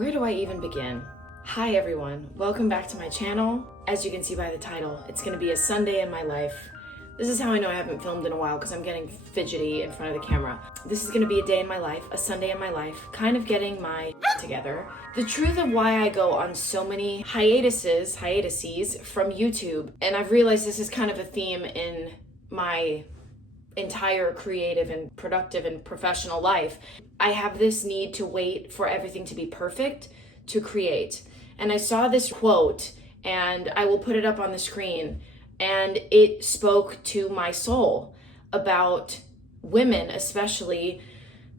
Where do I even begin? Hi everyone, welcome back to my channel. As you can see by the title, it's gonna be a Sunday in my life. This is how I know I haven't filmed in a while because I'm getting fidgety in front of the camera. This is gonna be a day in my life, a Sunday in my life, kind of getting my together. The truth of why I go on so many hiatuses from YouTube, and I've realized this is kind of a theme in my entire creative and productive and professional life. I have this need to wait for everything to be perfect to create. And I saw this quote, and I will put it up on the screen, and it spoke to my soul about women, especially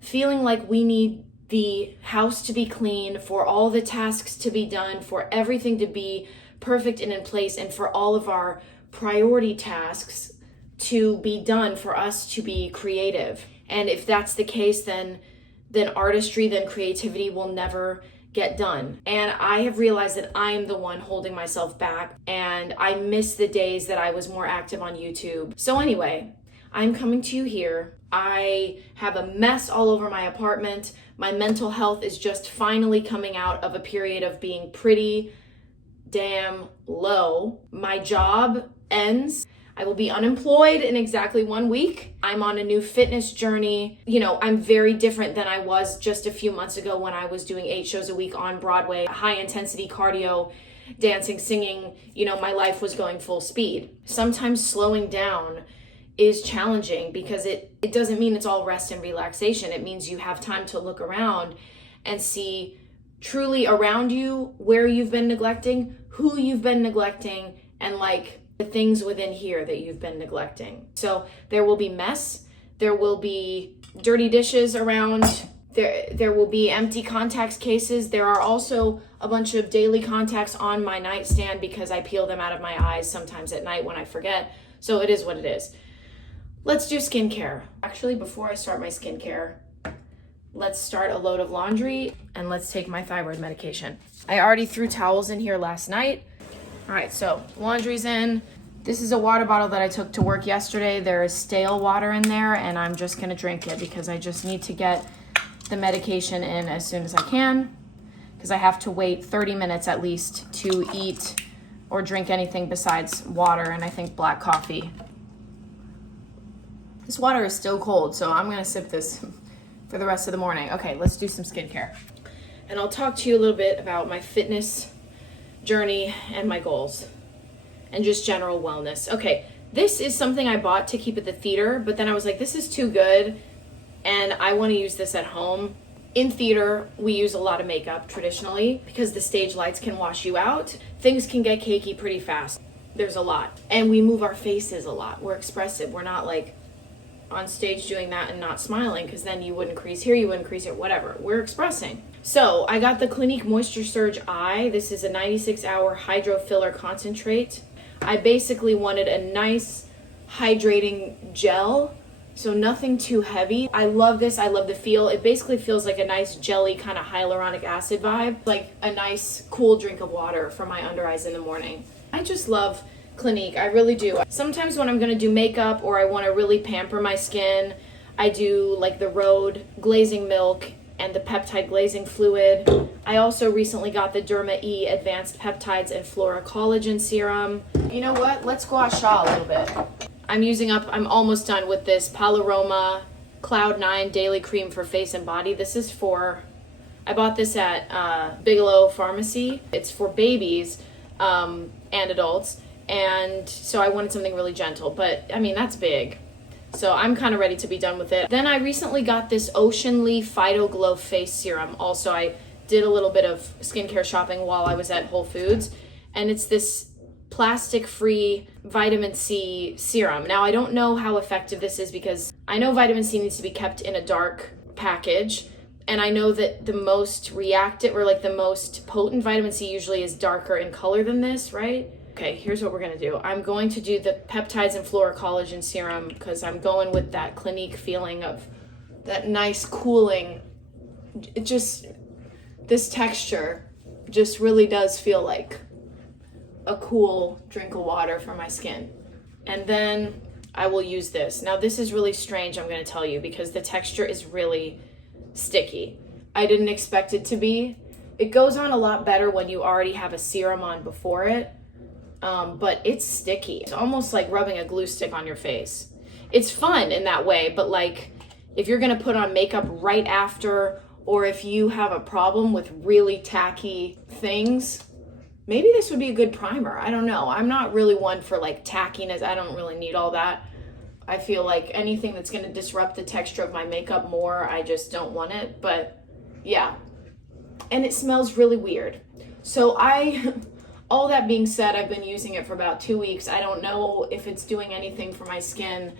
feeling like we need the house to be clean, for all the tasks to be done, for everything to be perfect and in place, and for all of our priority tasks to be done for us to be creative. And if that's the case, then artistry, then creativity will never get done. And I have realized that I am the one holding myself back, and I miss the days that I was more active on YouTube. So anyway, I'm coming to you here. I have a mess all over my apartment. My mental health is just finally coming out of a period of being pretty damn low. My job ends. I will be unemployed in exactly 1 week. I'm on a new fitness journey. You know, I'm very different than I was just a few months ago when I was doing 8 shows a week on Broadway, high intensity cardio, dancing, singing. You know, my life was going full speed. Sometimes slowing down is challenging because it doesn't mean it's all rest and relaxation. It means you have time to look around and see truly around you where you've been neglecting, who you've been neglecting, and like the things within here that you've been neglecting. So there will be mess, there will be dirty dishes around, there will be empty contacts cases. There are also a bunch of daily contacts on my nightstand because I peel them out of my eyes sometimes at night when I forget. So it is what it is. Let's do skincare. Actually, before I start my skincare, let's start a load of laundry and let's take my thyroid medication. I already threw towels in here last night. All right, so laundry's in. This is a water bottle that I took to work yesterday. There is stale water in there, and I'm just gonna drink it because I just need to get the medication in as soon as I can, because I have to wait 30 minutes at least to eat or drink anything besides water and I think black coffee. This water is still cold, so I'm gonna sip this for the rest of the morning. Okay, let's do some skincare. And I'll talk to you a little bit about my fitness journey and my goals and just general wellness. Okay, this is something I bought to keep at the theater, but then I was like, this is too good and I want to use this at home. In theater, we use a lot of makeup traditionally because the stage lights can wash you out. Things can get cakey pretty fast. There's a lot. And we move our faces a lot. We're expressive. We're not like on stage doing that and not smiling, because then you wouldn't crease here, you wouldn't crease here, whatever. We're expressing. So I got the Clinique Moisture Surge Eye. This is a 96-hour hydro filler concentrate. I basically wanted a nice hydrating gel, so nothing too heavy. I love this. I love the feel. It basically feels like a nice jelly kind of hyaluronic acid vibe, like a nice cool drink of water for my under eyes in the morning. I just love Clinique. I really do. Sometimes when I'm going to do makeup or I want to really pamper my skin, I do like the Rhode glazing milk and the peptide glazing fluid. I also recently got the Derma E Advanced Peptides and Flora Collagen Serum. You know what? Let's gua sha a little bit. I'm almost done with this Palaroma Cloud 9 Daily Cream for Face and Body. This is I bought this at Bigelow Pharmacy. It's for babies and adults. And so I wanted something really gentle, but I mean, that's big. So I'm kind of ready to be done with it. Then I recently got this Ocean Leaf Phyto Glow Face Serum. Also, I did a little bit of skincare shopping while I was at Whole Foods, and it's this plastic-free vitamin C serum. Now, I don't know how effective this is because I know vitamin C needs to be kept in a dark package, and I know that the most reactive or like the most potent vitamin C usually is darker in color than this, right? Okay, here's what we're gonna do. I'm going to do the Peptides and Flora Collagen Serum because I'm going with that Clinique feeling of that nice cooling. This texture just really does feel like a cool drink of water for my skin. And then I will use this. Now this is really strange, I'm gonna tell you, because the texture is really sticky. I didn't expect it to be. It goes on a lot better when you already have a serum on before it, but it's sticky. It's almost like rubbing a glue stick on your face. It's fun in that way, but like if you're gonna put on makeup right after, or if you have a problem with really tacky things, maybe this would be a good primer. I don't know. I'm not really one for like tackiness. I don't really need all that. I feel like anything that's going to disrupt the texture of my makeup more, I just don't want it. But yeah. And it smells really weird. So all that being said, I've been using it for about 2 weeks. I don't know if it's doing anything for my skin.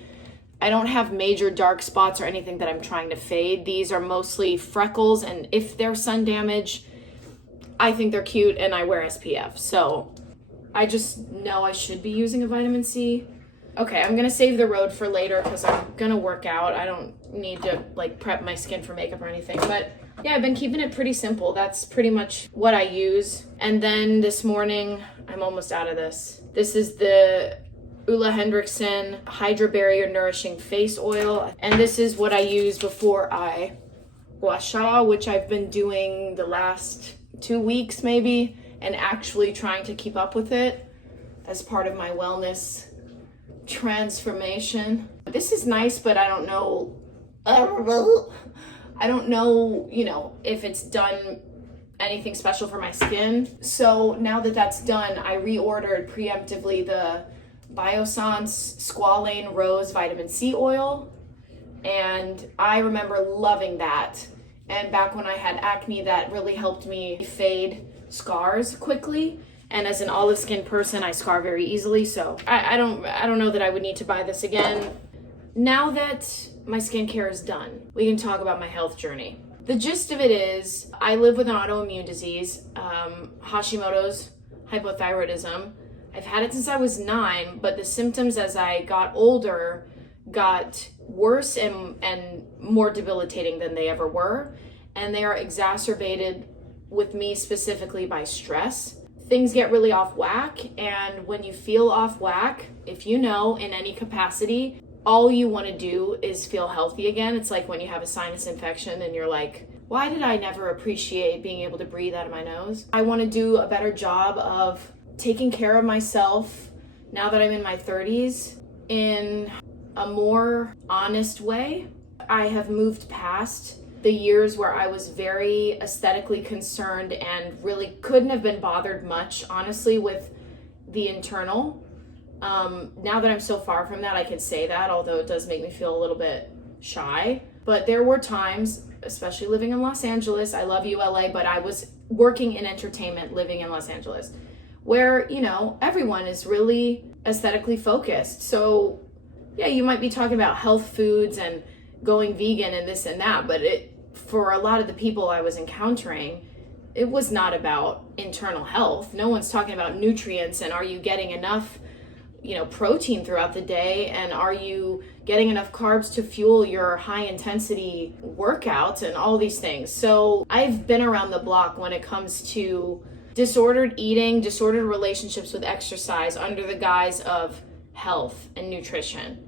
I don't have major dark spots or anything that I'm trying to fade. These are mostly freckles, and if they're sun damage, I think they're cute and I wear SPF. So I just know I should be using a vitamin C. Okay, I'm gonna save the road for later because I'm gonna work out. I don't need to like prep my skin for makeup or anything. But yeah, I've been keeping it pretty simple. That's pretty much what I use. And then this morning, I'm almost out of this. This is the Ulla Hendrickson Hydra Barrier Nourishing Face Oil. And this is what I use before I wash out, which I've been doing the last 2 weeks maybe, and actually trying to keep up with it as part of my wellness transformation. This is nice, but I don't know, you know, if it's done anything special for my skin. So now that that's done, I reordered preemptively the Biossance Squalane Rose Vitamin C Oil, and I remember loving that. And back when I had acne, that really helped me fade scars quickly. And as an olive skin person, I scar very easily. So I don't know that I would need to buy this again. Now that my skincare is done, we can talk about my health journey. The gist of it is I live with an autoimmune disease, Hashimoto's hypothyroidism. I've had it since I was 9, but the symptoms as I got older got worse and more debilitating than they ever were. And they are exacerbated with me specifically by stress. Things get really off whack, and when you feel off whack, if you know in any capacity, all you want to do is feel healthy again. It's like when you have a sinus infection and you're like, why did I never appreciate being able to breathe out of my nose? I want to do a better job of taking care of myself now that I'm in my 30s in a more honest way. I have moved past the years where I was very aesthetically concerned and really couldn't have been bothered much, honestly, with the internal. Now that I'm so far from that, I can say that, although it does make me feel a little bit shy. But there were times, especially living in Los Angeles, I love you, LA, but I was working in entertainment, living in Los Angeles, where, you know, everyone is really aesthetically focused. So yeah, you might be talking about health foods and going vegan and this and that, but for a lot of the people I was encountering, it was not about internal health. No one's talking about nutrients and are you getting enough, you know, protein throughout the day, and are you getting enough carbs to fuel your high intensity workouts and all these things. So I've been around the block when it comes to disordered eating, disordered relationships with exercise under the guise of health and nutrition.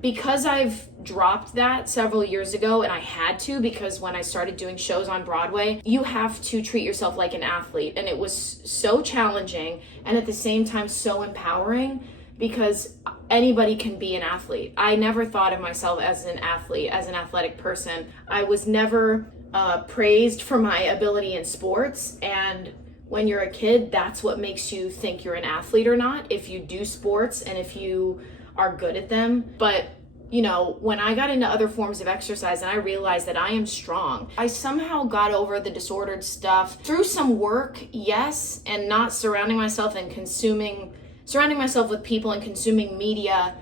Because I've dropped that several years ago, and I had to, because when I started doing shows on Broadway, you have to treat yourself like an athlete. And it was so challenging and at the same time so empowering, because anybody can be an athlete. I never thought of myself as an athlete, as an athletic person. I was never praised for my ability in sports. And when you're a kid, that's what makes you think you're an athlete or not, if you do sports and if you are good at them. But you know, when I got into other forms of exercise and I realized that I am strong, I somehow got over the disordered stuff through some work, yes, and not surrounding myself with people and consuming media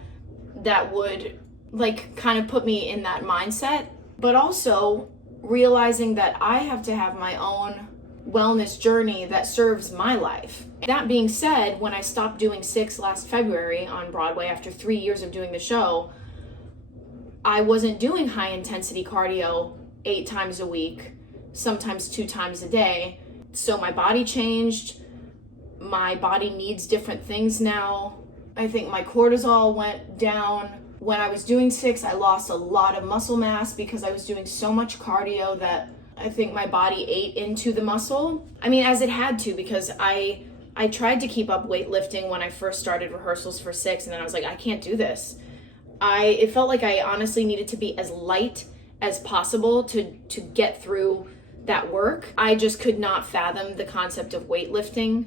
that would like kind of put me in that mindset, but also realizing that I have to have my own wellness journey that serves my life. That being said, when I stopped doing Six last February on Broadway after 3 years of doing the show, I wasn't doing high intensity cardio 8 times a week, sometimes 2 times a day. So my body changed. My body needs different things now. I think my cortisol went down. When I was doing Six, I lost a lot of muscle mass because I was doing so much cardio that I think my body ate into the muscle. I mean, as it had to, because I tried to keep up weightlifting when I first started rehearsals for 6, and then I was like, I can't do this. It felt like I honestly needed to be as light as possible to get through that work. I just could not fathom the concept of weightlifting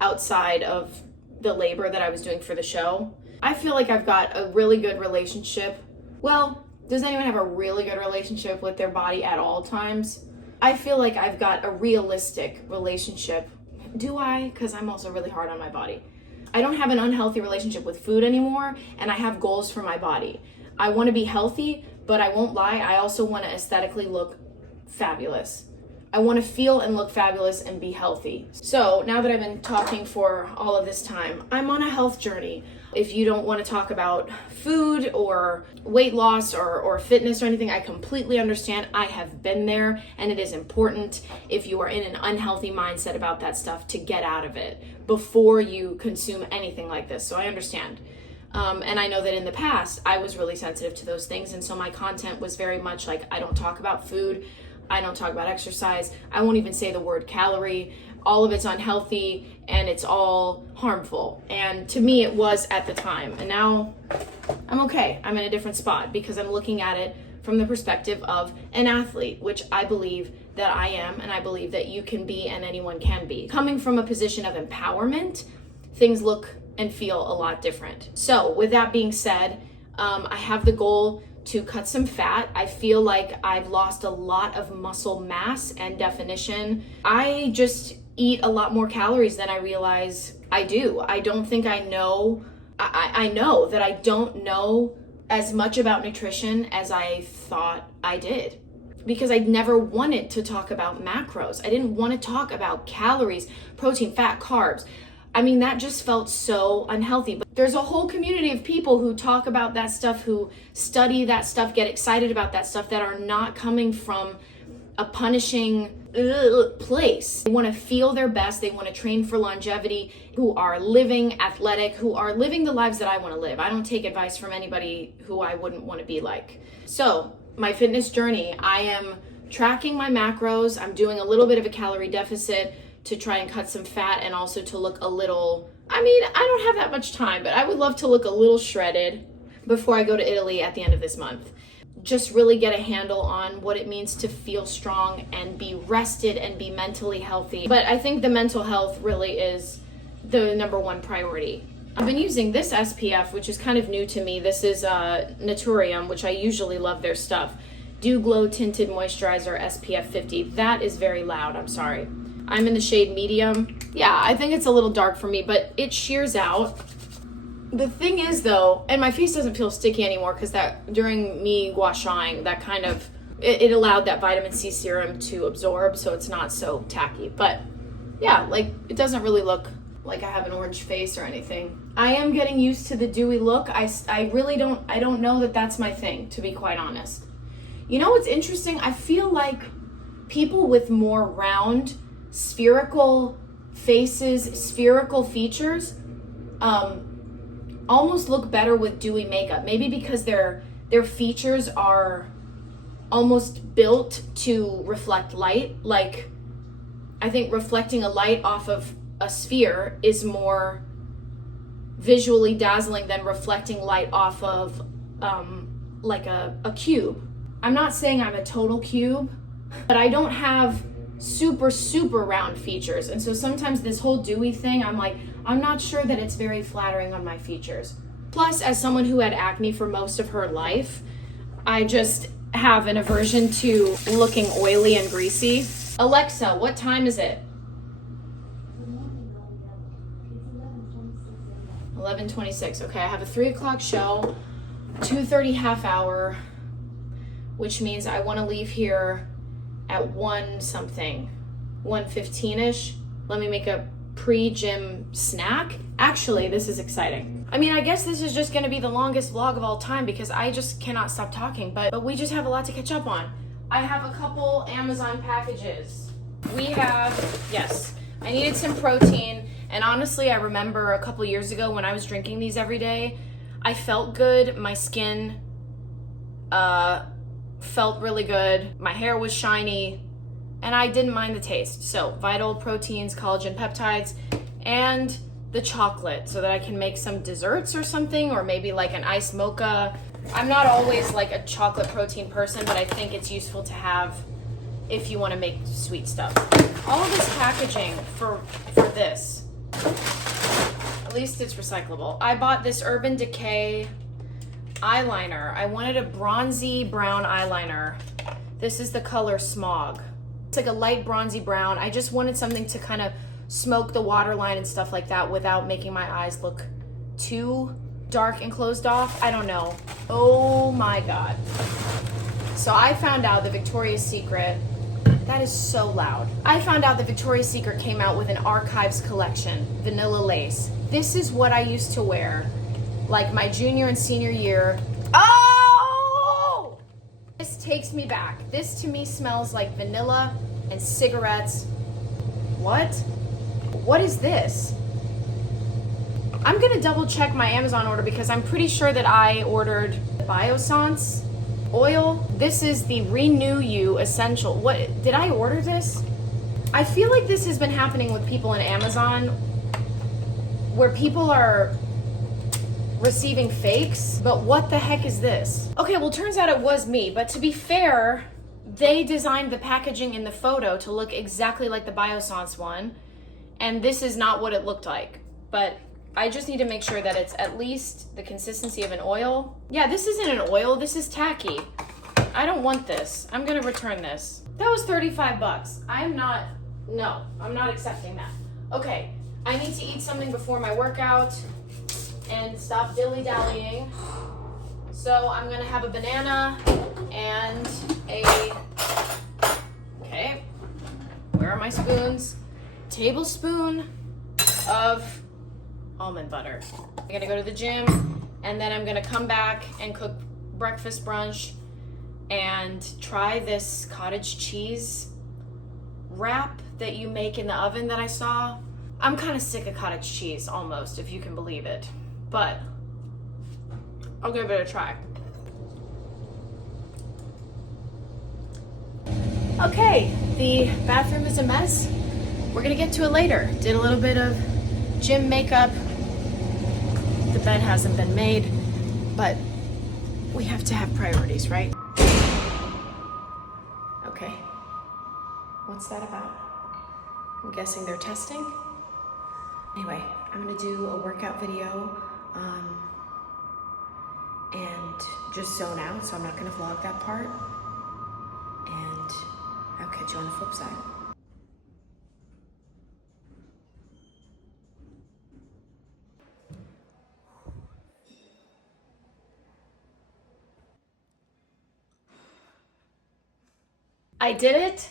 outside of the labor that I was doing for the show. I feel like I've got a really good relationship. Well, does anyone have a really good relationship with their body at all times? I feel like I've got a realistic relationship. Do I? Because I'm also really hard on my body. I don't have an unhealthy relationship with food anymore, and I have goals for my body. I want to be healthy, but I won't lie, I also want to aesthetically look fabulous. I want to feel and look fabulous and be healthy. So now that I've been talking for all of this time, I'm on a health journey. If you don't want to talk about food or weight loss or fitness or anything, I completely understand. I have been there, and it is important if you are in an unhealthy mindset about that stuff to get out of it before you consume anything like this. So I understand. And I know that in the past, I was really sensitive to those things. And so my content was very much like, I don't talk about food. I don't talk about exercise. I won't even say the word calorie. All of it's unhealthy and it's all harmful. And to me, it was at the time. And now I'm okay. I'm in a different spot because I'm looking at it from the perspective of an athlete, which I believe that I am, and I believe that you can be and anyone can be. Coming from a position of empowerment, things look and feel a lot different. So with that being said, I have the goal to cut some fat. I feel like I've lost a lot of muscle mass and definition. I just eat a lot more calories than I realize I do. I don't think I know. I know that I don't know as much about nutrition as I thought I did, because I never wanted to talk about macros. I didn't want to talk about calories, protein, fat, carbs. I mean, that just felt so unhealthy. But there's a whole community of people who talk about that stuff, who study that stuff, get excited about that stuff, that are not coming from a punishing place. They want to feel their best. They want to train for longevity, who are living athletic, who are living the lives that I want to live. I don't take advice from anybody who I wouldn't want to be like. So my fitness journey, I am tracking my macros. I'm doing a little bit of a calorie deficit to try and cut some fat, and also to look a little, I mean, I don't have that much time, but I would love to look a little shredded before I go to Italy at the end of this month. Just really get a handle on what it means to feel strong and be rested and be mentally healthy. But I think the mental health really is the number one priority. I've been using this SPF, which is kind of new to me. This is Naturium, which I usually love their stuff. Dew Glow Tinted Moisturizer SPF 50. That is very loud, I'm sorry. I'm in the shade medium. Yeah, I think it's a little dark for me, but it shears out. The thing is though, and my face doesn't feel sticky anymore, because that during me gua shaing, that kind of, it allowed that vitamin C serum to absorb, so it's not so tacky. But yeah, like, it doesn't really look like I have an orange face or anything. I am getting used to the dewy look. I really don't know that that's my thing, to be quite honest. You know what's interesting? I feel like people with more round, spherical faces, spherical features, almost look better with dewy makeup. Maybe because their features are almost built to reflect light. Like, I think reflecting a light off of a sphere is more visually dazzling than reflecting light off of like a cube. I'm not saying I'm a total cube, but I don't have super round features, and so sometimes this whole dewy thing, I'm like, I'm not sure that it's very flattering on my features. Plus, as someone who had acne for most of her life, I just have an aversion to looking oily and greasy. Alexa, what time is it? 11:26. Okay, I have a 3 o'clock show, 2:30 half hour, which means I want to leave here at 1 something, 1:15ish. Let me make a pre-gym snack. Actually, this is exciting. I mean, I guess this is just going to be the longest vlog of all time, because I just cannot stop talking, but we just have a lot to catch up on. I have a couple Amazon packages. We have, yes, I needed some protein, and honestly, I remember a couple years ago when I was drinking these every day, I felt good. My skin felt really good. My hair was shiny. and I didn't mind the taste. So vital proteins, collagen peptides, and the chocolate so that I can make some desserts or something, or maybe like an iced mocha. I'm not always like a chocolate protein person, but I think it's useful to have if you want to make sweet stuff. All of this packaging for this, at least it's recyclable. I bought this Urban Decay eyeliner. I wanted a bronzy brown eyeliner. This is the color Smog. It's like a light bronzy brown. I just wanted something to kind of smoke the waterline and stuff like that without making my eyes look too dark and closed off. I don't know. Oh my God. So I found out that Victoria's Secret, that is so loud. I found out that Victoria's Secret came out with an archives collection, Vanilla Lace. This is what I used to wear like my junior and senior year. Oh! This takes me back. This to me smells like vanilla and cigarettes. What? What is this? I'm gonna double check my Amazon order because I'm pretty sure that I ordered Biossance oil. This is the Renew You Essential. What, did I order this? I feel like this has been happening with people in Amazon where people are receiving fakes, but what the heck is this? Okay, well, turns out it was me, but to be fair, they designed the packaging in the photo to look exactly like the Biossance one, and this is not what it looked like. But I just need to make sure that it's at least the consistency of an oil. Yeah, this isn't an oil, this is tacky. I don't want this. I'm gonna return this. That was 35 bucks. I'm not accepting that. Okay, I need to eat something before my workout and stop dilly-dallying. So I'm gonna have a banana and okay, where are my spoons? Tablespoon of almond butter. I'm gonna go to the gym and then I'm gonna come back and cook breakfast, brunch, and try this cottage cheese wrap that you make in the oven that I saw. I'm kind of sick of cottage cheese almost, if you can believe it, but I'll give it a try. Okay, the bathroom is a mess. We're gonna get to it later. Did a little bit of gym makeup. The bed hasn't been made, but we have to have priorities, right? Okay, what's that about? I'm guessing they're testing. Anyway, I'm gonna do a workout video and just zone out, so I'm not gonna vlog that part. And I'll catch you on the flip side. I did it.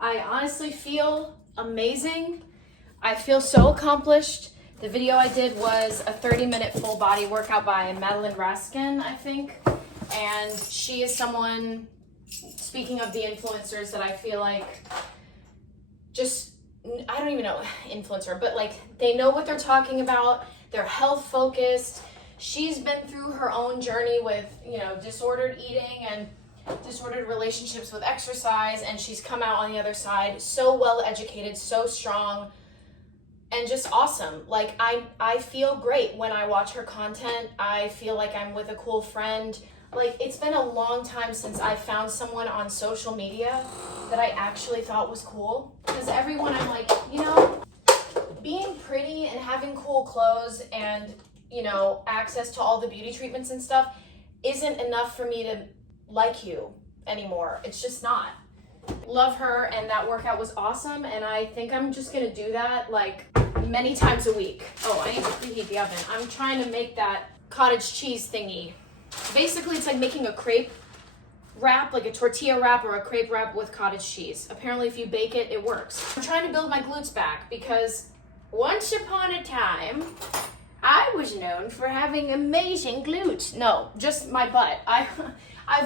I honestly feel amazing. I feel so accomplished. The video I did was a 30-minute full body workout by Madeline Raskin, I think. And she is someone, speaking of the influencers, that I feel like just, I don't even know, influencer, but like they know what they're talking about. They're health focused. She's been through her own journey with, you know, disordered eating and disordered relationships with exercise, and she's come out on the other side so well educated, so strong, and just awesome. Like I feel great when I watch her content. I feel like I'm with a cool friend. Like, it's been a long time since I found someone on social media that I actually thought was cool, because everyone, I'm like, you know, being pretty and having cool clothes and, you know, access to all the beauty treatments and stuff isn't enough for me to like you anymore. It's just not. Love her, and that workout was awesome, and I think I'm just gonna do that like many times a week. Oh, I need to preheat the oven. I'm trying to make that cottage cheese thingy. Basically, it's like making a crepe wrap, like a tortilla wrap or a crepe wrap with cottage cheese. Apparently, if you bake it, it works. I'm trying to build my glutes back because once upon a time, I was known for having amazing glutes. No, just my butt. I had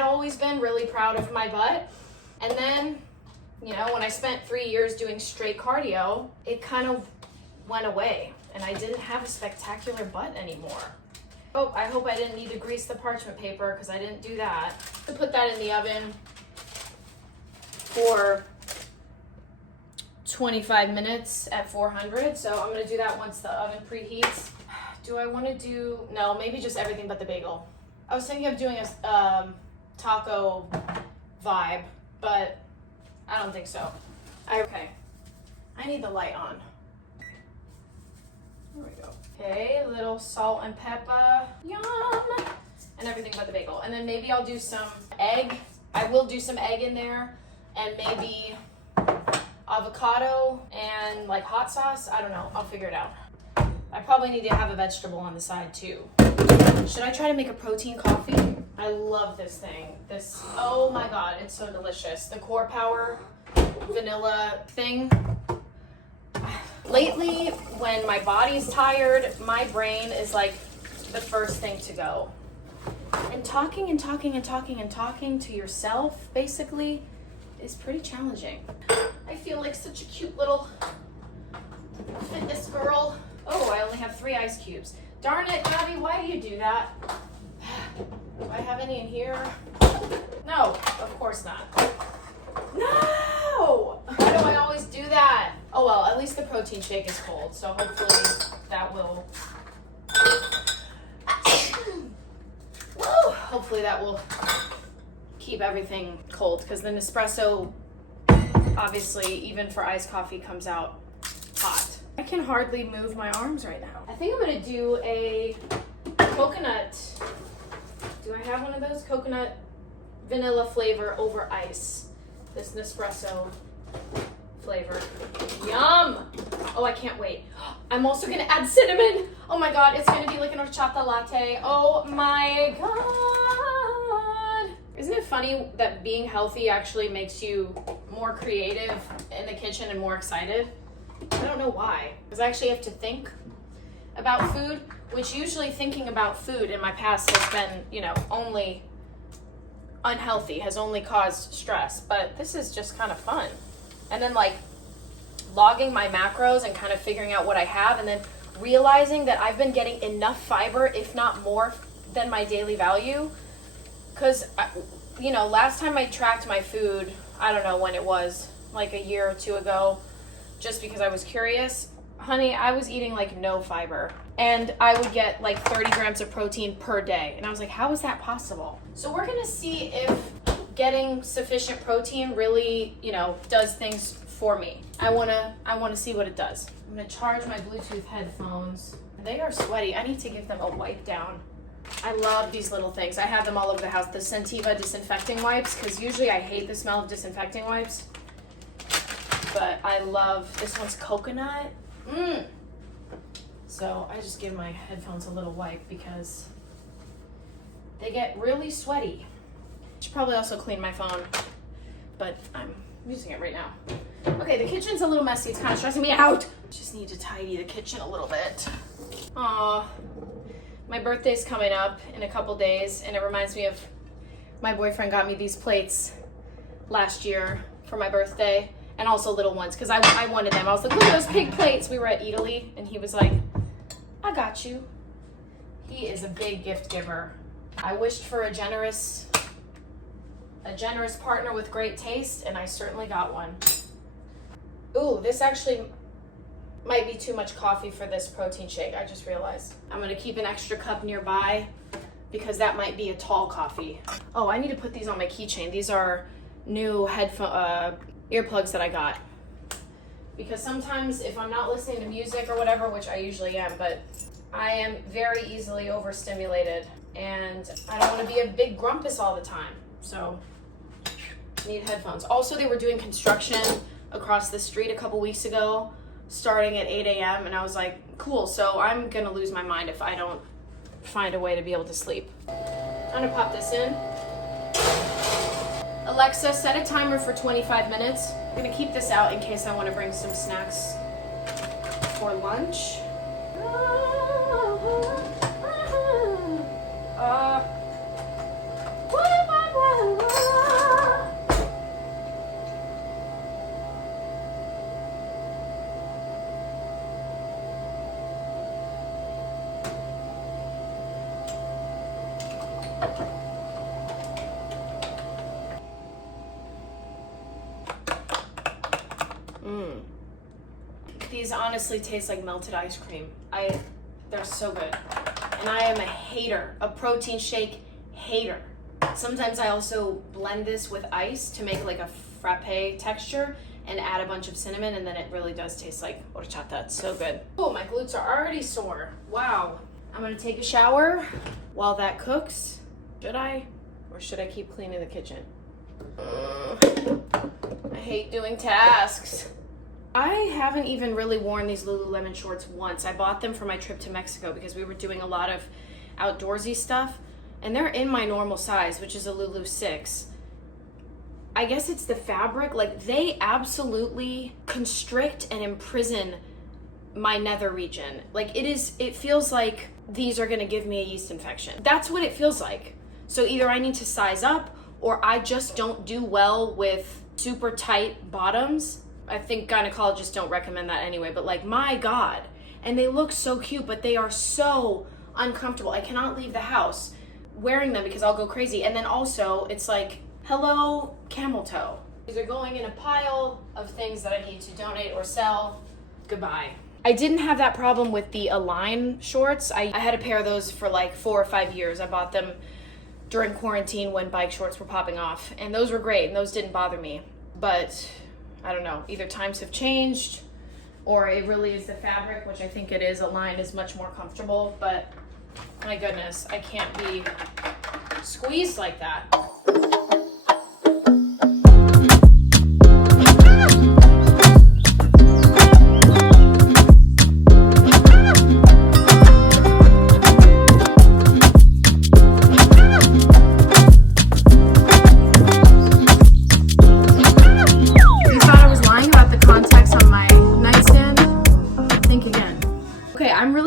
always been really proud of my butt. And then, you know, when I spent 3 years doing straight cardio, it kind of went away and I didn't have a spectacular butt anymore. Oh, I hope I didn't need to grease the parchment paper because I didn't do that. To put that in the oven for 25 minutes at 400. So I'm gonna do that once the oven preheats. Do I wanna do, no, maybe just everything but the bagel. I was thinking of doing a taco vibe, but I don't think so. Okay, I need the light on. There we go. Okay, a little salt and pepper, yum, and everything but the bagel. And then maybe I'll do some egg. I will do some egg in there, and maybe avocado and like hot sauce. I don't know, I'll figure it out. I probably need to have a vegetable on the side too. Should I try to make a protein coffee? I love this thing. This, oh my God, it's so delicious. The Core Power vanilla thing. Lately, when my body's tired, my brain is like the first thing to go. And talking and talking and talking and talking to yourself, basically, is pretty challenging. I feel like such a cute little fitness girl. Oh, I only have 3 ice cubes. Darn it, Gabby, why do you do that? Do I have any in here? No, of course not. No! Why do I always do that? Oh well, at least the protein shake is cold, so hopefully that will... Woo! Hopefully that will keep everything cold, because the Nespresso, obviously, even for iced coffee, comes out hot. I can hardly move my arms right now. I think I'm gonna do a coconut. Do I have one of those? Coconut vanilla flavor over ice. This Nespresso flavor. Yum! Oh, I can't wait. I'm also gonna add cinnamon. Oh my God, it's gonna be like an horchata latte. Oh my God. Isn't it funny that being healthy actually makes you more creative in the kitchen and more excited? I don't know why, because I actually have to think about food, which usually thinking about food in my past has been, you know, only unhealthy, has only caused stress, but this is just kind of fun. And then like logging my macros and kind of figuring out what I have, and then realizing that I've been getting enough fiber, if not more than my daily value. Because, you know, last time I tracked my food, I don't know when it was, like a year or 2 ago, just because I was curious, honey, I was eating like no fiber. And I would get like 30 grams of protein per day. And I was like, how is that possible? So we're gonna see if getting sufficient protein really, you know, does things for me. I wanna see what it does. I'm gonna charge my Bluetooth headphones. They are sweaty. I need to give them a wipe down. I love these little things. I have them all over the house. The Scentiva disinfecting wipes, because usually I hate the smell of disinfecting wipes. But I love, this one's coconut. So I just give my headphones a little wipe because they get really sweaty. I should probably also clean my phone, but I'm using it right now. Okay, the kitchen's a little messy. It's kind of stressing me out. Just need to tidy the kitchen a little bit. Aw, my birthday's coming up in a couple days, and it reminds me of my boyfriend got me these plates last year for my birthday. And also little ones, because I wanted them. I was like, look at those pig plates. We were at Italy, and he was like, I got you. He is a big gift giver. I wished for a generous partner with great taste, and I certainly got one. Ooh, this actually might be too much coffee for this protein shake, I just realized. I'm gonna keep an extra cup nearby, because that might be a tall coffee. Oh, I need to put these on my keychain. These are new earplugs that I got, because sometimes if I'm not listening to music or whatever, which I usually am, but I am very easily overstimulated and I don't want to be a big grumpus all the time, so need headphones. Also, they were doing construction across the street a couple weeks ago starting at 8 a.m. and I was like, cool, so I'm gonna lose my mind if I don't find a way to be able to sleep. I'm gonna pop this in. Alexa, set a timer for 25 minutes. I'm gonna keep this out in case I want to bring some snacks for lunch. These honestly taste like melted ice cream. They're so good. And I am a hater, a protein shake hater. Sometimes I also blend this with ice to make like a frappe texture and add a bunch of cinnamon, and then it really does taste like horchata. It's so good. Oh, my glutes are already sore. Wow. I'm gonna take a shower while that cooks. Should I? Or should I keep cleaning the kitchen? I hate doing tasks. I haven't even really worn these Lululemon shorts once. I bought them for my trip to Mexico because we were doing a lot of outdoorsy stuff, and they're in my normal size, which is a Lulu 6. I guess it's the fabric. Like, they absolutely constrict and imprison my nether region. Like, it feels like these are gonna give me a yeast infection. That's what it feels like. So either I need to size up, or I just don't do well with super tight bottoms. I think gynecologists don't recommend that anyway, but like, my God. And they look so cute, but they are so uncomfortable. I cannot leave the house wearing them because I'll go crazy. And then also, it's like, hello, camel toe. These are going in a pile of things that I need to donate or sell. Goodbye. I didn't have that problem with the Align shorts. I had a pair of those for like 4 or 5 years. I bought them during quarantine when bike shorts were popping off, and those were great, and those didn't bother me. But I don't know, either times have changed, or it really is the fabric, which I think it is. Align is much more comfortable, but my goodness, I can't be squeezed like that.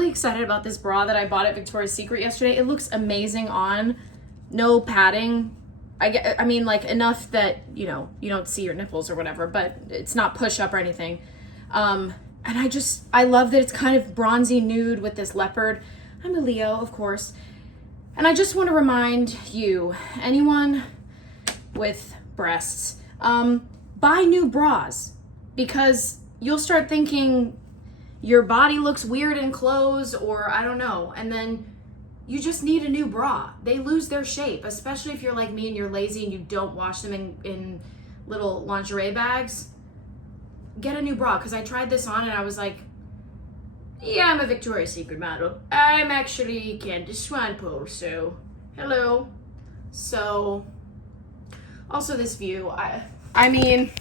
Excited about this bra that I bought at Victoria's Secret yesterday. It looks amazing on. No padding. I mean, like, enough that, you know, you don't see your nipples or whatever, but it's not push up or anything. And I love that it's kind of bronzy nude with this leopard. I'm a Leo, of course. And I just want to remind you, anyone with breasts, buy new bras, because you'll start thinking your body looks weird in clothes, or I don't know, and then you just need a new bra. They lose their shape, especially if you're like me and you're lazy and you don't wash them in little lingerie bags. Get a new bra, because I tried this on and I was like, yeah, I'm a Victoria's Secret model. I'm actually Candace Swanpool, so hello. So, also this view, I mean,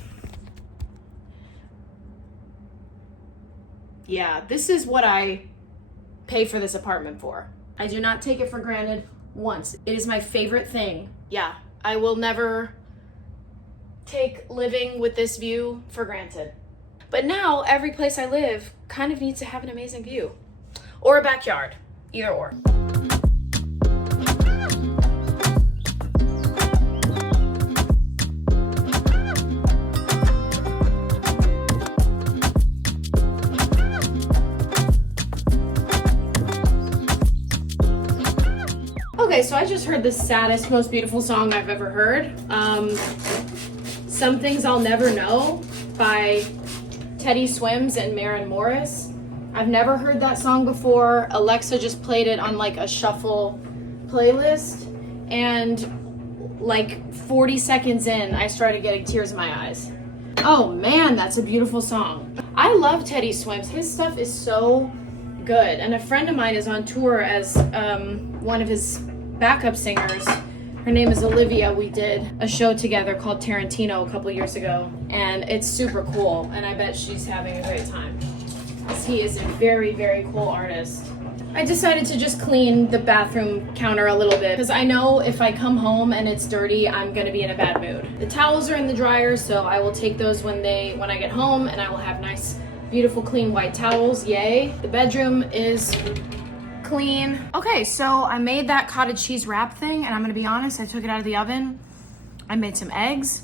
yeah, this is what I pay for this apartment for. I do not take it for granted once. It is my favorite thing. Yeah, I will never take living with this view for granted. But now every place I live kind of needs to have an amazing view. Or a backyard, either or. Okay, so I just heard the saddest, most beautiful song I've ever heard. Some Things I'll Never Know by Teddy Swims and Maren Morris. I've never heard that song before. Alexa just played it on like a shuffle playlist, and like 40 seconds in, I started getting tears in my eyes. Oh man, that's a beautiful song. I love Teddy Swims. His stuff is so good. And a friend of mine is on tour as one of his backup singers. Her name is Olivia. We did a show together called Tarantino a couple years ago, and it's super cool, and I bet she's having a great time. He is a very, very cool artist. I decided to just clean the bathroom counter a little bit, because I know if I come home and it's dirty, I'm gonna be in a bad mood. The towels are in the dryer, so I will take those when I get home, and I will have nice, beautiful, clean white towels. Yay. The bedroom is clean. Okay, so I made that cottage cheese wrap thing, and I'm gonna be honest, I took it out of the oven. I made some eggs.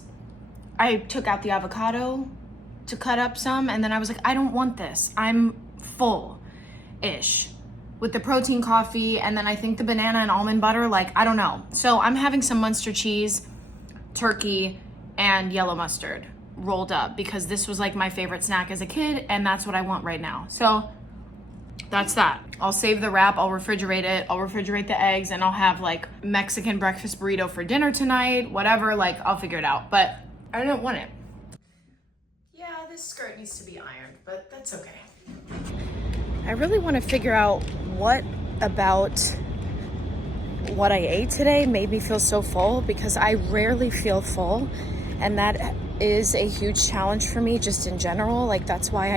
I took out the avocado to cut up some, and then I was like, I don't want this. I'm full-ish with the protein coffee, and then I think the banana and almond butter, like, I don't know. So I'm having some Munster cheese, turkey, and yellow mustard. rolled up because this was like my favorite snack as a kid and that's what I want right now. So that's that. I'll save the wrap, I'll refrigerate it, I'll refrigerate the eggs, and I'll have like Mexican breakfast burrito for dinner tonight, whatever, like I'll figure it out, but I don't want it. Yeah, this skirt needs to be ironed, but that's okay. I really want to figure out what about what I ate today made me feel so full, because I rarely feel full, and that is a huge challenge for me just in general. Like that's why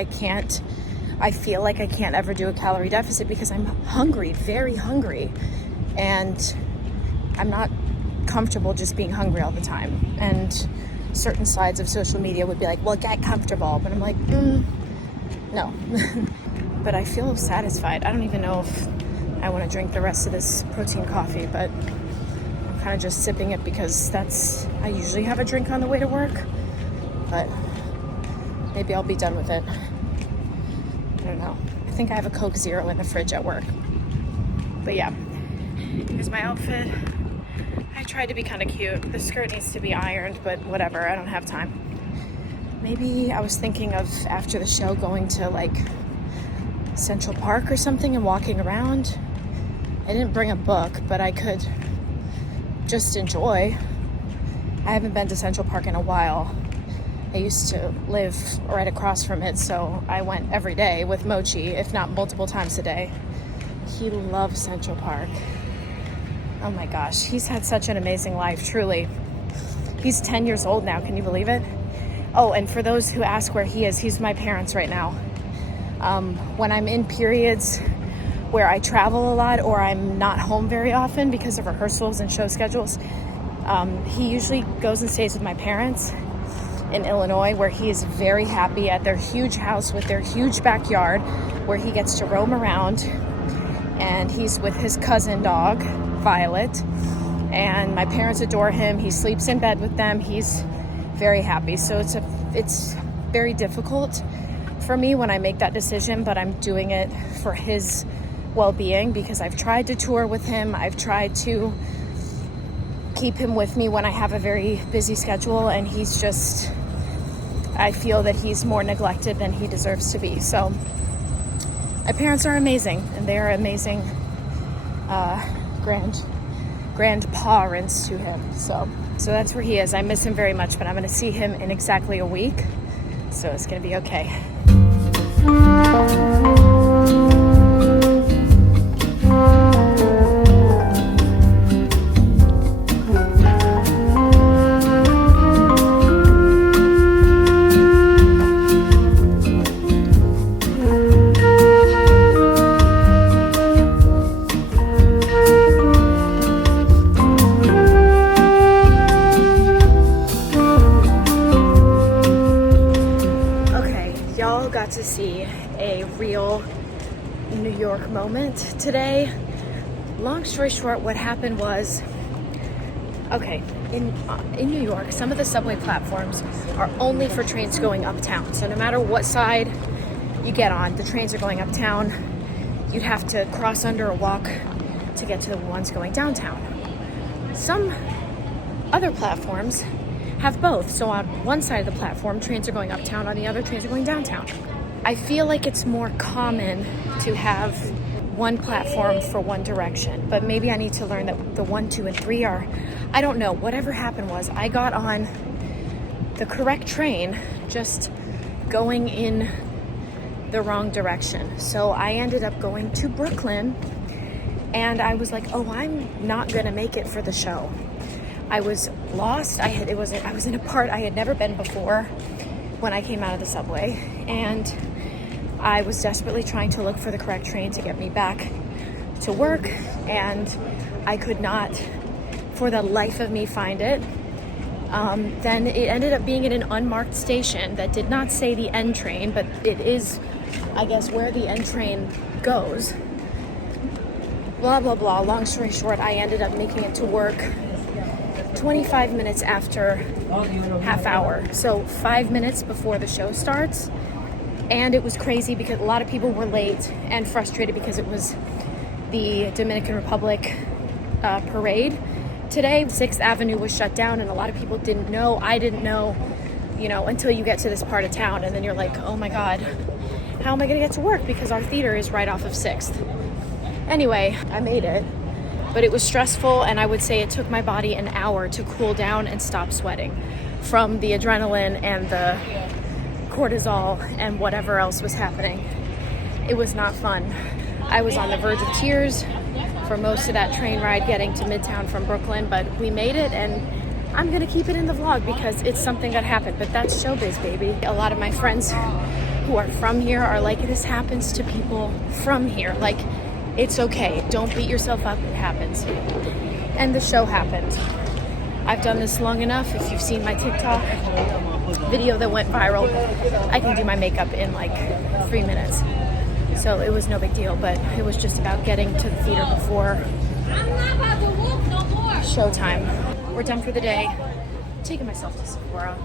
I feel like I can't ever do a calorie deficit, because I'm hungry, very hungry, and I'm not comfortable just being hungry all the time. And certain sides of social media would be like, well, get comfortable, but I'm like, no. But I feel satisfied. I don't even know if I want to drink the rest of this protein coffee, but I'm kind of just sipping it because I usually have a drink on the way to work, but maybe I'll be done with it. I don't know. I think I have a Coke Zero in the fridge at work. But yeah, here's my outfit. I tried to be kind of cute. The skirt needs to be ironed, but whatever, I don't have time. Maybe I was thinking of, after the show, going to like Central Park or something and walking around. I didn't bring a book, but I could just enjoy. I haven't been to Central Park in a while. I used to live right across from it, so I went every day with Mochi, if not multiple times a day. He loves Central Park. Oh my gosh, he's had such an amazing life, truly. He's 10 years old now, can you believe it? Oh, and for those who ask where he is, he's with my parents right now. When I'm in periods where I travel a lot or I'm not home very often because of rehearsals and show schedules, he usually goes and stays with my parents in Illinois, where he is very happy at their huge house with their huge backyard where he gets to roam around, and he's with his cousin dog, Violet, and my parents adore him. He sleeps in bed with them. He's very happy. So it's very difficult for me when I make that decision, but I'm doing it for his well-being, because I've tried to tour with him. I've tried to keep him with me when I have a very busy schedule, and I feel that he's more neglected than he deserves to be. So my parents are amazing, and they are amazing grandparents to him. So that's where he is. I miss him very much, but I'm going to see him in exactly a week, so it's going to be okay. To see a real New York moment today. Long story short, what happened was, okay, in New York, some of the subway platforms are only for trains going uptown. So no matter what side you get on, the trains are going uptown. You'd have to cross under or walk to get to the ones going downtown. Some other platforms have both. So on one side of the platform, trains are going uptown, on the other, trains are going downtown. I feel like it's more common to have one platform for one direction, but maybe I need to learn that the 1, 2, and 3 are, I don't know, whatever happened was I got on the correct train, just going in the wrong direction. So I ended up going to Brooklyn, and I was like, oh, I'm not gonna make it for the show. I was lost. I was in a part I had never been before when I came out of the subway, and I was desperately trying to look for the correct train to get me back to work, and I could not for the life of me find it. Then it ended up being at an unmarked station that did not say the N train, but it is, I guess, where the N train goes. Blah, blah, blah. Long story short, I ended up making it to work 25 minutes after half hour. So 5 minutes before the show starts. And it was crazy because a lot of people were late and frustrated because it was the Dominican Republic parade today. 6th Avenue was shut down, and a lot of people didn't know. I didn't know you know, until you get to this part of town, and then you're like, oh my God, how am I gonna get to work? Because our theater is right off of 6th. Anyway, I made it, but it was stressful, and I would say it took my body an hour to cool down and stop sweating from the adrenaline and the cortisol and whatever else was happening. It was not fun. I was on the verge of tears for most of that train ride getting to Midtown from Brooklyn, but we made it, and I'm gonna keep it in the vlog because it's something that happened, but that's showbiz, baby. A lot of my friends who are from here are like, this happens to people from here. Like, it's okay, don't beat yourself up, it happens. And the show happened. I've done this long enough. If you've seen my TikTok video that went viral, I can do my makeup in like 3 minutes. So it was no big deal, but it was just about getting to the theater before showtime. We're done for the day. I'm taking myself to Sephora.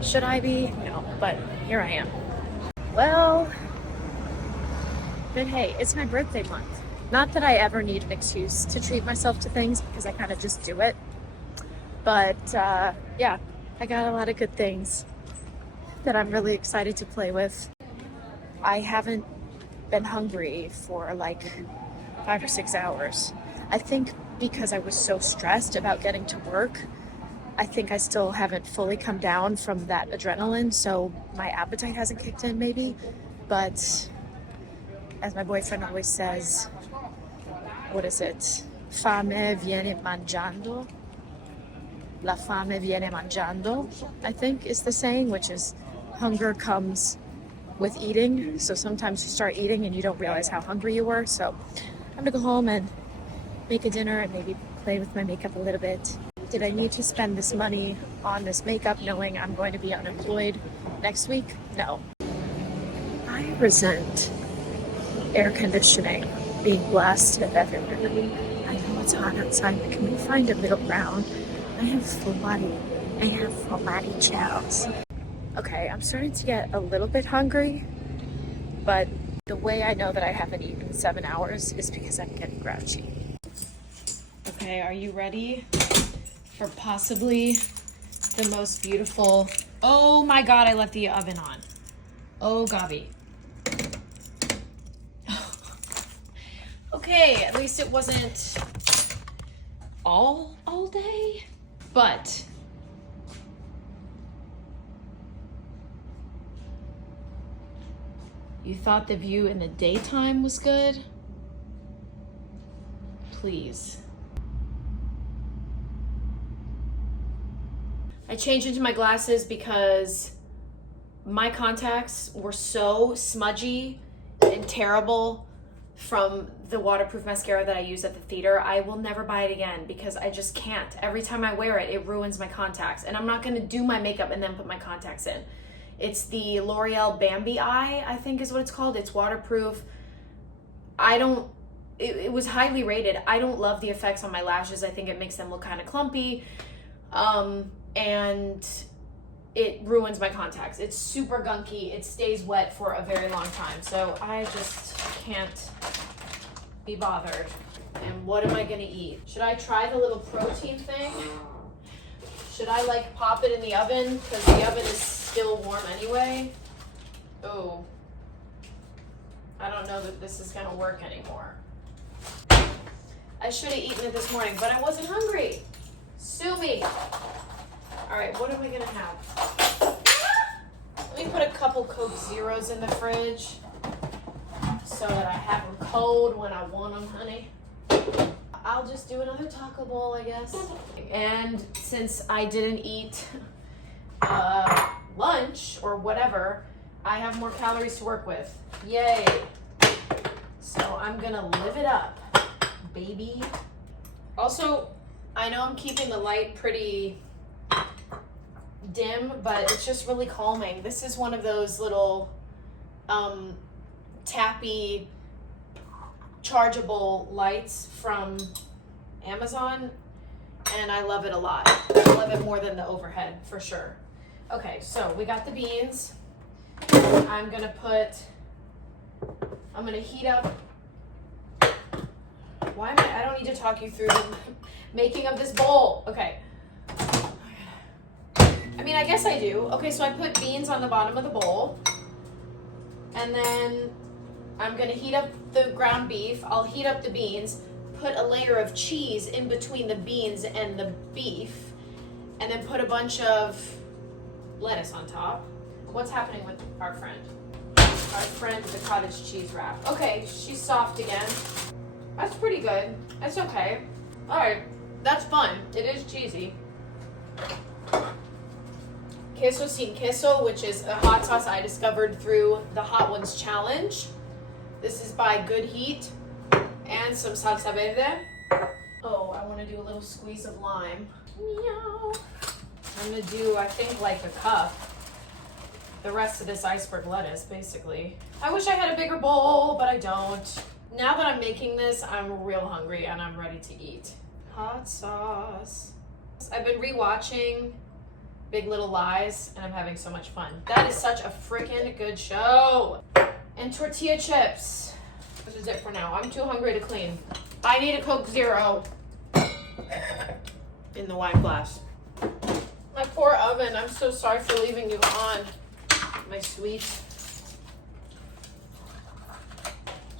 Should I be? No, but here I am. Well, but hey, it's my birthday month. Not that I ever need an excuse to treat myself to things because I kind of just do it. But yeah, I got a lot of good things that I'm really excited to play with. I haven't been hungry for like 5 or 6 hours. I think because I was so stressed about getting to work, I think I still haven't fully come down from that adrenaline, so my appetite hasn't kicked in maybe. But as my boyfriend always says, what is it? Fame viene mangiando. La fame viene mangiando, I think is the saying, which is hunger comes with eating. So sometimes you start eating and you don't realize how hungry you were. So I'm gonna go home and make a dinner and maybe play with my makeup a little bit. Did I need to spend this money on this makeup knowing I'm going to be unemployed next week? No. I resent air conditioning being blasted everywhere. I know it's hot outside, but can we find a middle ground? I have full body chows. Okay, I'm starting to get a little bit hungry, but the way I know that I haven't eaten in 7 hours is because I'm getting grouchy. Okay, are you ready for possibly the most beautiful... Oh my God, I left the oven on. Oh, Gabi. Okay, at least it wasn't all day, but you thought the view in the daytime was good? Please. I changed into my glasses because my contacts were so smudgy and terrible from the waterproof mascara that I use at the theater. I will never buy it again because I just can't. Every time I wear it, it ruins my contacts. And I'm not gonna do my makeup and then put my contacts in. It's the L'Oreal Bambi Eye, I think is what it's called. It's waterproof. It was highly rated. I don't love the effects on my lashes. I think it makes them look kind of clumpy. And it ruins my contacts. It's super gunky. It stays wet for a very long time. So I just can't be bothered. And what am I gonna eat? Should I try the little protein thing? Should I like pop it in the oven? Because the oven is still warm anyway. Oh, I don't know that this is gonna work anymore. I should have eaten it this morning, but I wasn't hungry. Sue me. All right, what am I gonna have? Let me put a couple Coke Zeros in the fridge so that I have them cold when I want them, honey. I'll just do another taco bowl, I guess. And since I didn't eat lunch or whatever, I have more calories to work with. Yay. So I'm gonna live it up, baby. Also, I know I'm keeping the light pretty dim, but it's just really calming. This is one of those little tappy chargeable lights from Amazon, and I love it a lot. I love it more than the overhead for sure. Okay, so we got the beans. I'm gonna heat up. I don't need to talk you through the making of this bowl. Okay. I mean, I guess I do. Okay, so I put beans on the bottom of the bowl. And then I'm gonna heat up the ground beef. I'll heat up the beans, put a layer of cheese in between the beans and the beef, and then put a bunch of lettuce on top. What's happening with our friend? Our friend with the cottage cheese wrap. Okay, she's soft again. That's pretty good. That's okay. All right, that's fun. It is cheesy. Queso sin queso, which is a hot sauce I discovered through the Hot Ones Challenge. This is by Good Heat. And some salsa verde. Oh, I want to do a little squeeze of lime. Meow. I'm going to do, I think, like a cup. The rest of this iceberg lettuce, basically. I wish I had a bigger bowl, but I don't. Now that I'm making this, I'm real hungry and I'm ready to eat. Hot sauce. I've been rewatching Big Little Lies and I'm having so much fun. That is such a freaking good show. And tortilla chips. This is it for now. I'm too hungry to clean. I need a Coke Zero in the wine glass. My poor oven. I'm so sorry for leaving you on, my sweet.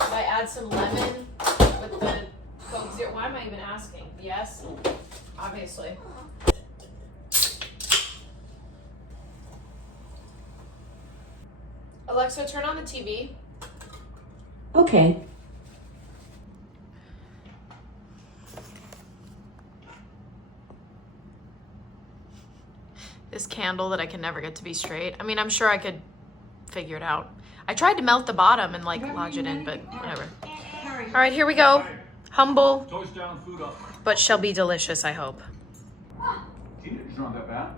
Should I add some lemon with the Coke Zero? Why am I even asking? Yes, obviously. Alexa, turn on the TV. Okay. This candle that I can never get to be straight. I mean, I'm sure I could figure it out. I tried to melt the bottom and like lodge it in, but whatever. All right, here we go. Humble, but shall be delicious, I hope. Teenagers aren't that bad.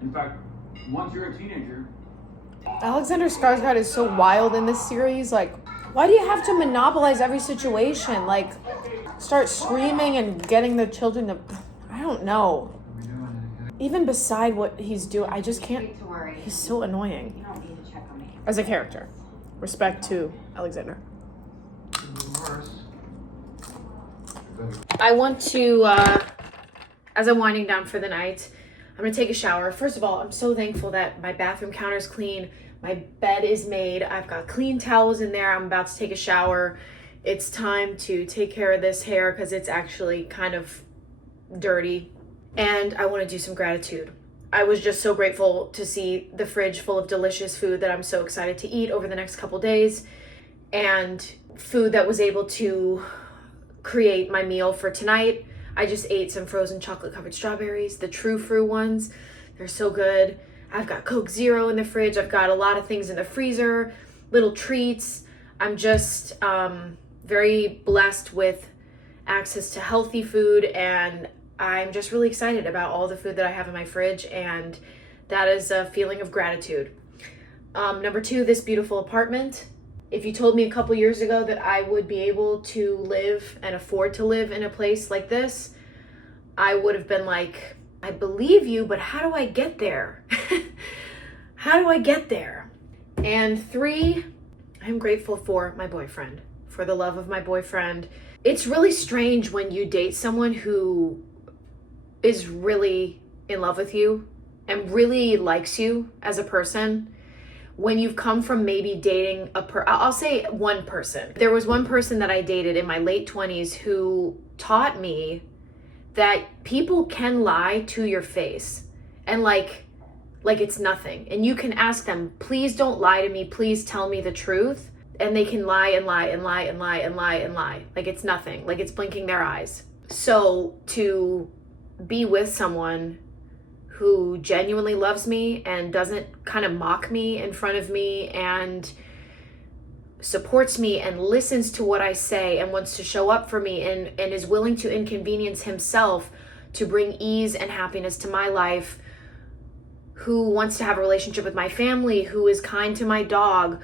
In fact, once you're a teenager. Alexander Skarsgård is so wild in this series. Like, why do you have to monopolize every situation? Like, start screaming and getting the children to... I don't know. Even beside what he's doing, I just can't... He's so annoying. As a character. Respect to Alexander. I want to, as I'm winding down for the night, I'm gonna take a shower. First of all, I'm so thankful that my bathroom counter's clean. My bed is made. I've got clean towels in there. I'm about to take a shower. It's time to take care of this hair because it's actually kind of dirty. And I want to do some gratitude. I was just so grateful to see the fridge full of delicious food that I'm so excited to eat over the next couple days. And food that was able to create my meal for tonight. I just ate some frozen chocolate covered strawberries, the true fruit ones. They're so good. I've got Coke Zero in the fridge. I've got a lot of things in the freezer, little treats. I'm just very blessed with access to healthy food, and I'm just really excited about all the food that I have in my fridge, and that is a feeling of gratitude. Number two, this beautiful apartment. If you told me a couple years ago that I would be able to live and afford to live in a place like this, I would have been like, I believe you, but how do I get there? How do I get there? And three, I'm grateful for my boyfriend, for the love of my boyfriend. It's really strange when you date someone who is really in love with you and really likes you as a person. When you've come from maybe dating I'll say one person. There was one person that I dated in my late 20s who taught me that people can lie to your face and like it's nothing. And you can ask them, please don't lie to me, please tell me the truth. And they can lie and lie and lie and lie and lie and lie. Like it's nothing, like it's blinking their eyes. So to be with someone who genuinely loves me and doesn't kind of mock me in front of me and supports me and listens to what I say and wants to show up for me and is willing to inconvenience himself to bring ease and happiness to my life, who wants to have a relationship with my family, who is kind to my dog,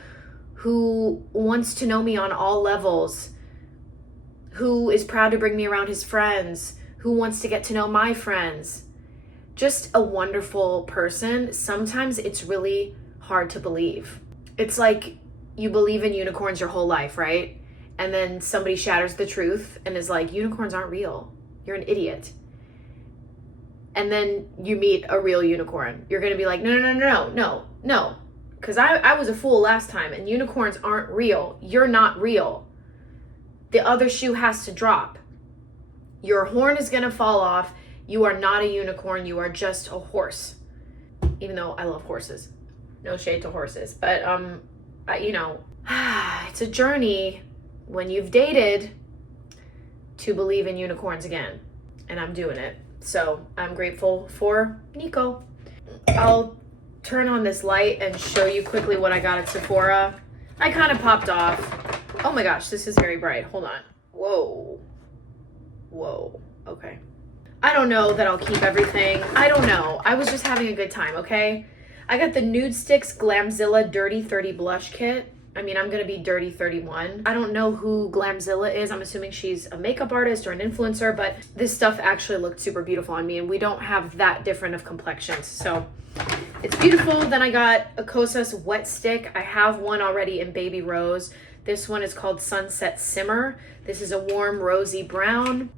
who wants to know me on all levels, who is proud to bring me around his friends, who wants to get to know my friends. Just a wonderful person. Sometimes it's really hard to believe. It's like you believe in unicorns your whole life, right? And then somebody shatters the truth and is like, unicorns aren't real. You're an idiot. and then you meet a real unicorn. You're gonna be like, no, no, no, no, no, no. Because I was a fool last time, and unicorns aren't real. You're not real. The other shoe has to drop. Your horn is gonna fall off. You are not a unicorn. You are just a horse. Even though I love horses. No shade to horses. But, you know, it's a journey when you've dated to believe in unicorns again. And I'm doing it. So I'm grateful for Nico. I'll turn on this light and show you quickly what I got at Sephora. I kind of popped off. Oh my gosh, this is very bright. Hold on. Whoa. Whoa. Okay. I don't know that I'll keep everything. I don't know. I was just having a good time, okay? I got the Nude Sticks Glamzilla Dirty 30 Blush Kit. I mean, I'm gonna be Dirty 31. I don't know who Glamzilla is. I'm assuming she's a makeup artist or an influencer, but this stuff actually looked super beautiful on me, and we don't have that different of complexions, so it's beautiful. Then I got a Kosas Wet Stick. I have one already in Baby Rose. This one is called Sunset Simmer. This is a warm rosy brown.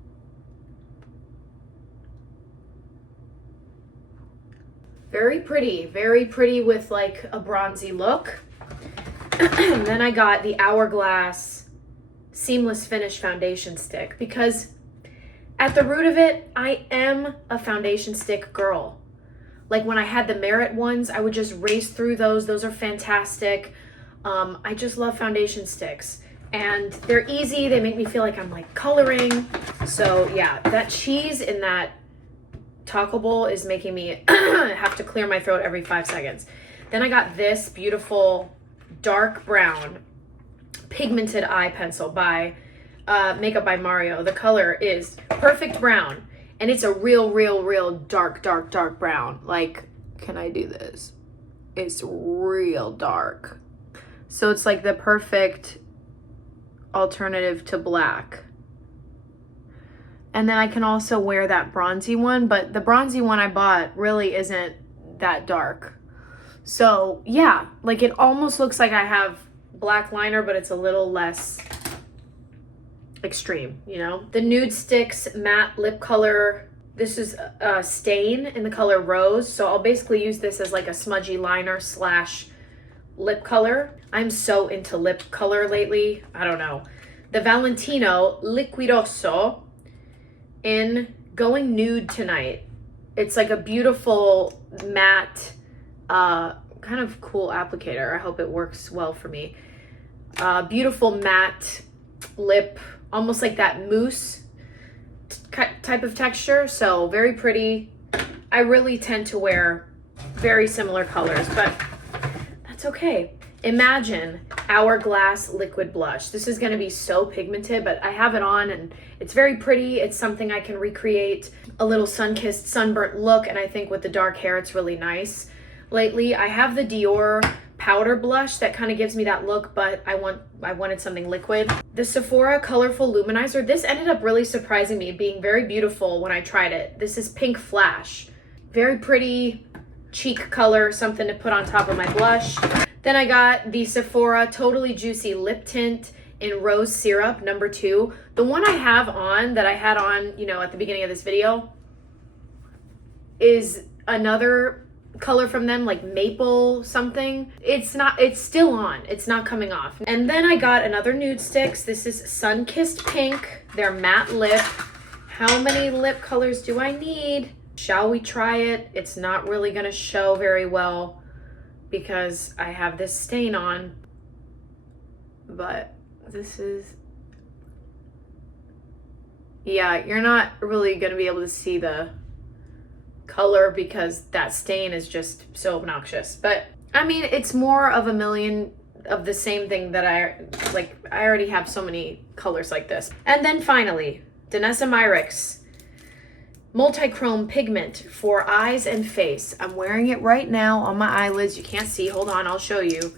Very pretty with like a bronzy look. Then I got the Hourglass Seamless Finish Foundation Stick because at the root of it, I am a foundation stick girl. Like when I had the Merit ones, I would just race through those. Those are fantastic. I just love foundation sticks. And they're easy. They make me feel like I'm like coloring. So yeah, that cheese in that taco bowl is making me have to clear my throat every 5 seconds. Then I got this beautiful dark brown pigmented eye pencil by Makeup by Mario. The color is Perfect Brown, and it's a real dark brown. Like, can I do this? It's real dark. So it's like the perfect alternative to black. And then I can also wear that bronzy one, but the bronzy one I bought really isn't that dark. So yeah, like it almost looks like I have black liner, but it's a little less extreme, you know? The Nude Sticks Matte Lip Color. This is a stain in the color Rose. So I'll basically use this as like a smudgy liner slash lip color. I'm so into lip color lately. I don't know. The Valentino Liquidoso in Going Nude Tonight. It's like a beautiful matte, kind of cool applicator. I hope it works well for me. Beautiful matte lip, almost like that mousse type of texture. So very pretty. I really tend to wear very similar colors, but that's okay. Imagine Hourglass Liquid Blush. This is gonna be so pigmented, but I have it on and it's very pretty. It's something I can recreate a little sun-kissed, sunburnt look, and I think with the dark hair, it's really nice. Lately, I have the Dior powder blush that kind of gives me that look, but I wanted something liquid. The Sephora Colorful Luminizer. This ended up really surprising me, being very beautiful when I tried it. This is Pink Flash. Very pretty cheek color, something to put on top of my blush. Then I got the Sephora Totally Juicy Lip Tint in Rose Syrup, number 2. The one I have on, that I had on, you know, at the beginning of this video, is another color from them, like maple something. It's still on. It's not coming off. And then I got another Nude Sticks. This is Sun-Kissed Pink. They're matte lip. How many lip colors do I need? Shall we try it? It's not really gonna show very well because I have this stain on, but this is, yeah, you're not really gonna be able to see the color because that stain is just so obnoxious. But I mean, it's more of a million of the same thing that I already have so many colors like this. And then finally, Danessa Myricks Multi-Chrome Pigment for eyes and face. I'm wearing it right now on my eyelids. You can't see. Hold on, I'll show you.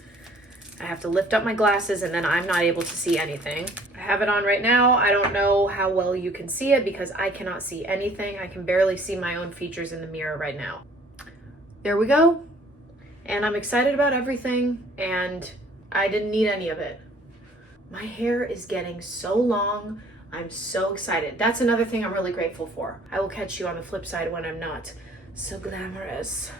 I have to lift up my glasses and then I'm not able to see anything. I have it on right now. I don't know how well you can see it because I cannot see anything. I can barely see my own features in the mirror right now. There we go. And I'm excited about everything and I didn't need any of it. My hair is getting so long. I'm so excited. That's another thing I'm really grateful for. I will catch you on the flip side when I'm not so glamorous.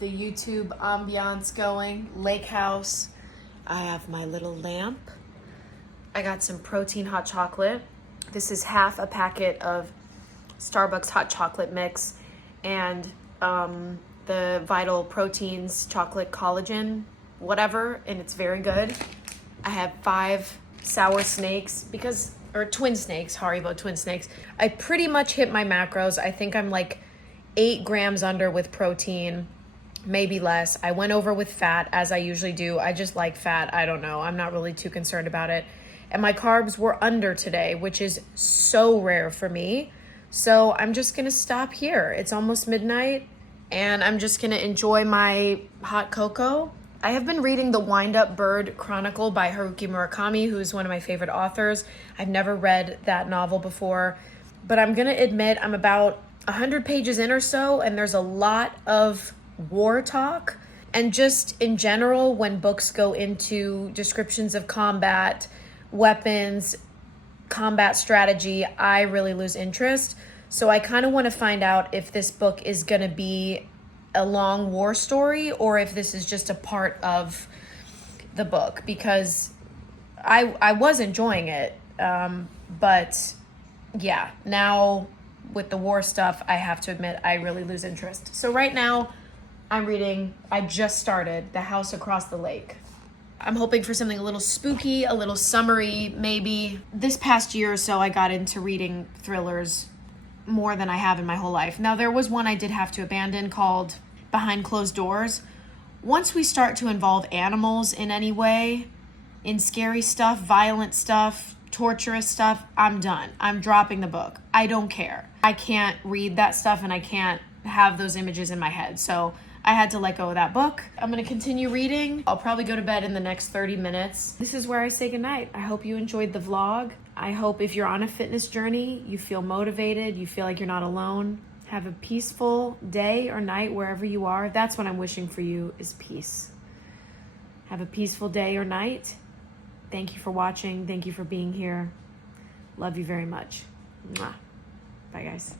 The YouTube ambiance going, lake house. I have my little lamp. I got some protein hot chocolate. This is half a packet of Starbucks hot chocolate mix and the Vital Proteins chocolate collagen, whatever, and it's very good. I have 5 sour snakes or twin snakes, Haribo twin snakes. I pretty much hit my macros. I think I'm like 8 grams under with protein, maybe less. I went over with fat as I usually do. I just like fat. I don't know. I'm not really too concerned about it. And my carbs were under today, which is so rare for me. So I'm just going to stop here. It's almost midnight and I'm just going to enjoy my hot cocoa. I have been reading The Wind-Up Bird Chronicle by Haruki Murakami, who's one of my favorite authors. I've never read that novel before, but I'm going to admit I'm about 100 pages in or so, and there's a lot of war talk. And just in general, when books go into descriptions of combat, weapons, combat strategy, I really lose interest. So I kind of want to find out if this book is going to be a long war story or if this is just a part of the book, because I was enjoying it. But yeah, now with the war stuff, I have to admit I really lose interest. So right now I'm reading, I just started The House Across the Lake. I'm hoping for something a little spooky, a little summery, maybe. This past year or so, I got into reading thrillers more than I have in my whole life. Now, there was one I did have to abandon called Behind Closed Doors. Once we start to involve animals in any way, in scary stuff, violent stuff, torturous stuff, I'm done. I'm dropping the book. I don't care. I can't read that stuff and I can't have those images in my head. So I had to let go of that book. I'm going to continue reading. I'll probably go to bed in the next 30 minutes. This is where I say goodnight. I hope you enjoyed the vlog. I hope if you're on a fitness journey, you feel motivated, you feel like you're not alone. Have a peaceful day or night wherever you are. That's what I'm wishing for you, is peace. Have a peaceful day or night. Thank you for watching. Thank you for being here. Love you very much. Mwah. Bye, guys.